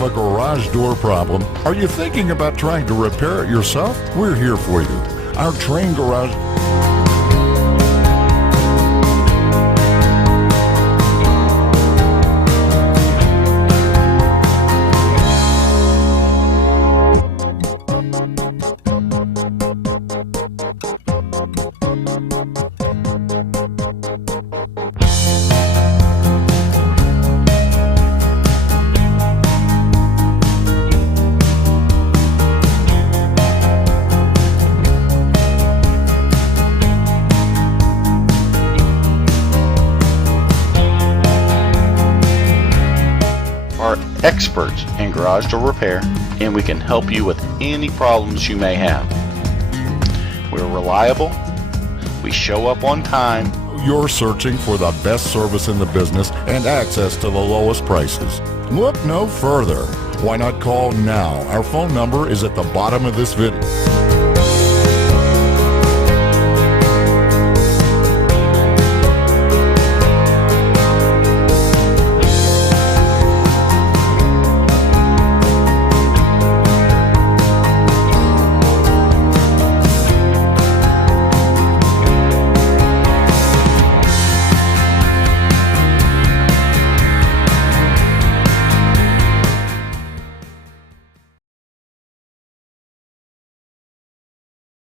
have a garage door problem? Are you thinking about trying to repair it yourself? We're here for you. Our trained garage... Are experts in garage door repair, and we can help you with any problems you may have. We're reliable, we show up on time. You're searching for the best service in the business and access to the lowest prices. Look no further. Why not call now? Our phone number is at the bottom of this video.